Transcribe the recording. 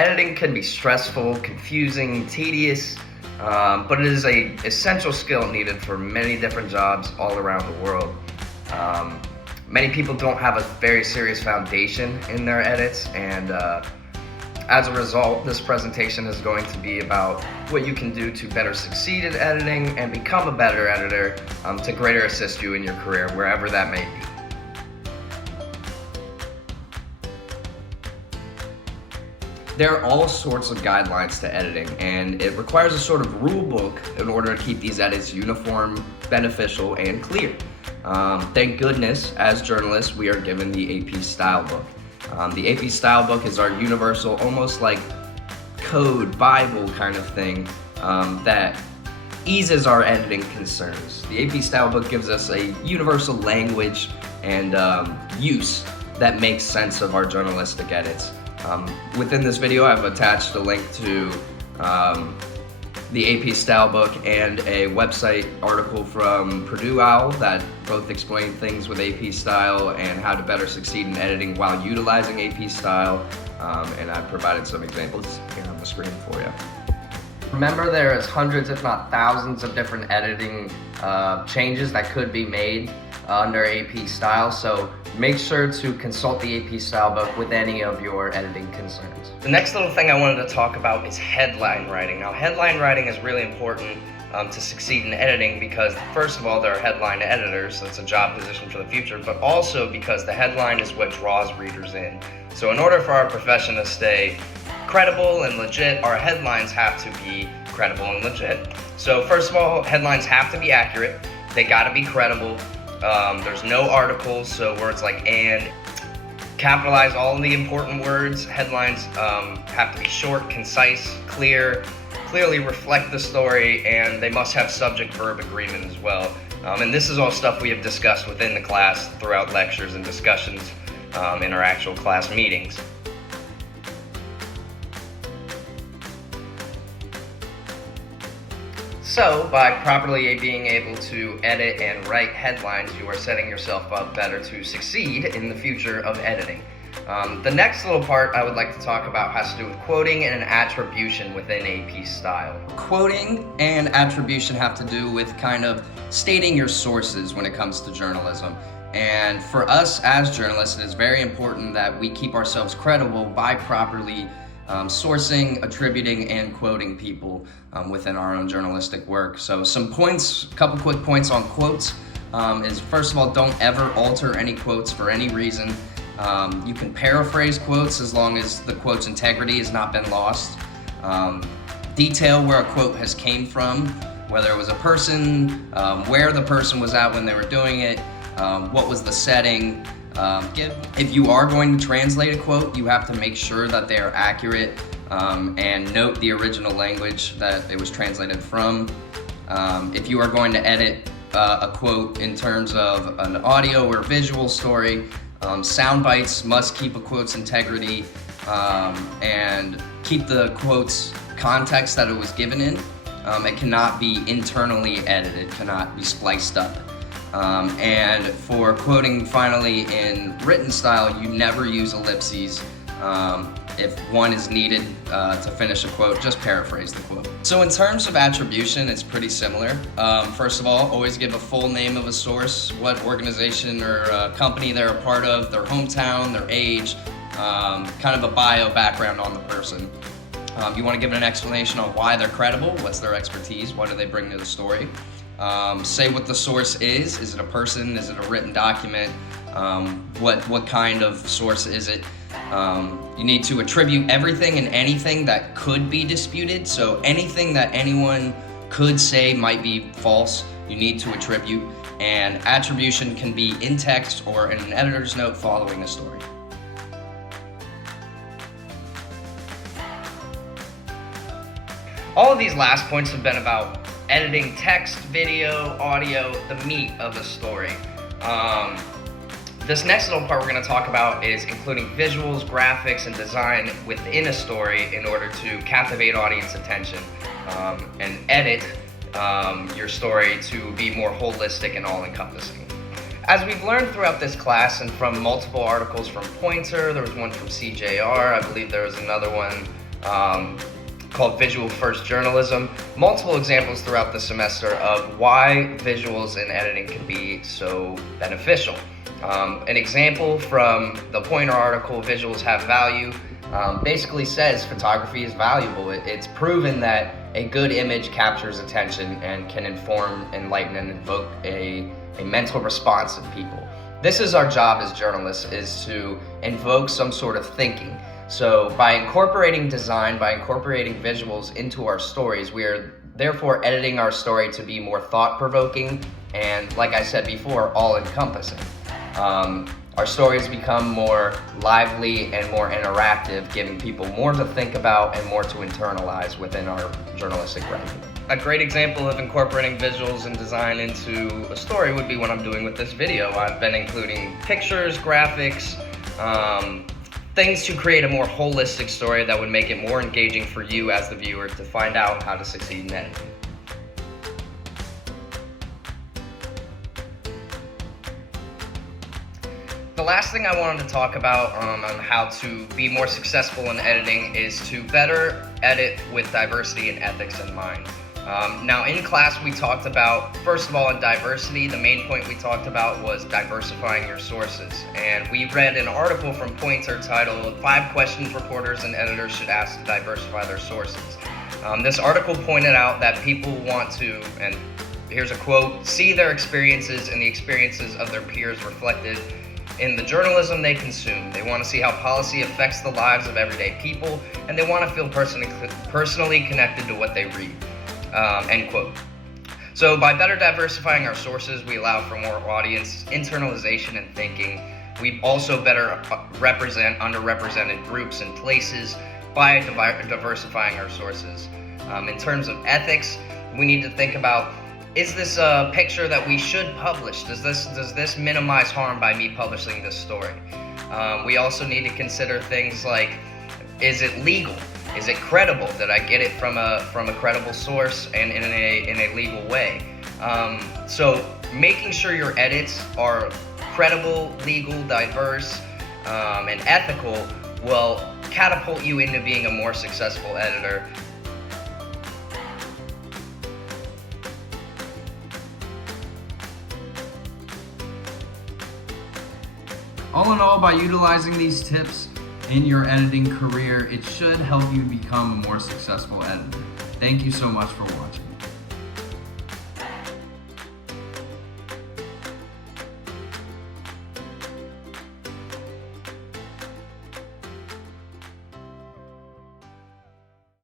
Editing can be stressful, confusing, tedious, but it is an essential skill needed for many different jobs all around the world. Many people don't have a very serious foundation in their edits, and as a result, this presentation is going to be about what you can do to better succeed in editing and become a better editor to greater assist you in your career, wherever that may be. There are all sorts of guidelines to editing, and it requires a sort of rule book in order to keep these edits uniform, beneficial, and clear. Thank goodness, as journalists, we are given the AP Style Book. The AP Style Book is our universal, almost like code, Bible kind of thing that eases our editing concerns. The AP Style Book gives us a universal language and use that makes sense of our journalistic edits. Within this video, I've attached a link to the AP Style Book and a website article from Purdue OWL that both explain things with AP Style and how to better succeed in editing while utilizing AP Style, and I've provided some examples here on the screen for you. Remember, there is hundreds, if not thousands, of different editing changes that could be made under AP Style, so make sure to consult the AP Style Book with any of your editing concerns. The next little thing I wanted to talk about is headline writing. Now, headline writing is really important to succeed in editing because, first of all, there are headline editors, so it's a job position for the future, but also because the headline is what draws readers in. So in order for our profession to stay credible and legit, our headlines have to be credible and legit. So first of all, headlines have to be accurate, they gotta be credible. There's no articles, so words like "and" capitalize all of the important words. Headlines have to be short, concise, clear, clearly reflect the story, and they must have subject-verb agreement as well. And this is all stuff we have discussed within the class throughout lectures and discussions in our actual class meetings. So, by properly being able to edit and write headlines, you are setting yourself up better to succeed in the future of editing. The next little part I would like to talk about has to do with quoting and attribution within AP Style. Quoting and attribution have to do with kind of stating your sources when it comes to journalism. And for us as journalists, it is very important that we keep ourselves credible by properly sourcing, attributing, and quoting people within our own journalistic work. So some points, a couple quick points on quotes is, first of all, don't ever alter any quotes for any reason. You can paraphrase quotes as long as the quote's integrity has not been lost. Detail where a quote has came from, whether it was a person, where the person was at when they were doing it, what was the setting. If you are going to translate a quote, you have to make sure that they are accurate and note the original language that it was translated from. If you are going to edit a quote in terms of an audio or visual story, sound bites must keep a quote's integrity and keep the quote's context that it was given in. It cannot be internally edited, cannot be spliced up. And for quoting finally in written style, you never use ellipses. If one is needed to finish a quote, just paraphrase the quote. So in terms of attribution, it's pretty similar. First of all, always give a full name of a source, what organization or company they're a part of, their hometown, their age, kind of a bio background on the person. You want to give an explanation on why they're credible, what's their expertise, what do they bring to the story. Say what the source is. Is it a person? Is it a written document? What kind of source is it? You need to attribute everything and anything that could be disputed. So anything that anyone could say might be false, you need to attribute. And attribution can be in text or in an editor's note following the story. All of these last points have been about editing text, video, audio, the meat of a story. This next little part we're going to talk about is including visuals, graphics, and design within a story in order to captivate audience attention and edit your story to be more holistic and all-encompassing. As we've learned throughout this class and from multiple articles from Pointer, there was one from CJR, I believe there was another one called Visual First Journalism. Multiple examples throughout the semester of why visuals in editing can be so beneficial. An example from the Pointer article, Visuals Have Value, basically says photography is valuable. It's proven that a good image captures attention and can inform, enlighten, and evoke a mental response in people. This is our job as journalists, is to invoke some sort of thinking. So by incorporating design, by incorporating visuals into our stories, we are therefore editing our story to be more thought-provoking and, like I said before, all-encompassing. Our stories become more lively and more interactive, giving people more to think about and more to internalize within our journalistic writing. A great example of incorporating visuals and design into a story would be what I'm doing with this video. I've been including pictures, graphics, things to create a more holistic story that would make it more engaging for you as the viewer to find out how to succeed in editing. The last thing I wanted to talk about on how to be more successful in editing is to better edit with diversity and ethics in mind. Now in class we talked about, first of all, in diversity, the main point we talked about was diversifying your sources. And we read an article from Pointer titled 5 Questions Reporters and Editors Should Ask to Diversify Their Sources. This article pointed out that people want to, and here's a quote, see their experiences and the experiences of their peers reflected in the journalism they consume. They want to see how policy affects the lives of everyday people, and they want to feel personally connected to what they read. End quote. So by better diversifying our sources, we allow for more audience internalization and thinking. We also better represent underrepresented groups and places by diversifying our sources. In terms of ethics, we need to think about, is this a picture that we should publish? Does this minimize harm by me publishing this story? We also need to consider things like, is it legal? Is it credible? Did I get it from a credible source and in a legal way? So making sure your edits are credible, legal, diverse, and ethical will catapult you into being a more successful editor. All in all, by utilizing these tips in your editing career, it should help you become a more successful editor. Thank you so much for watching.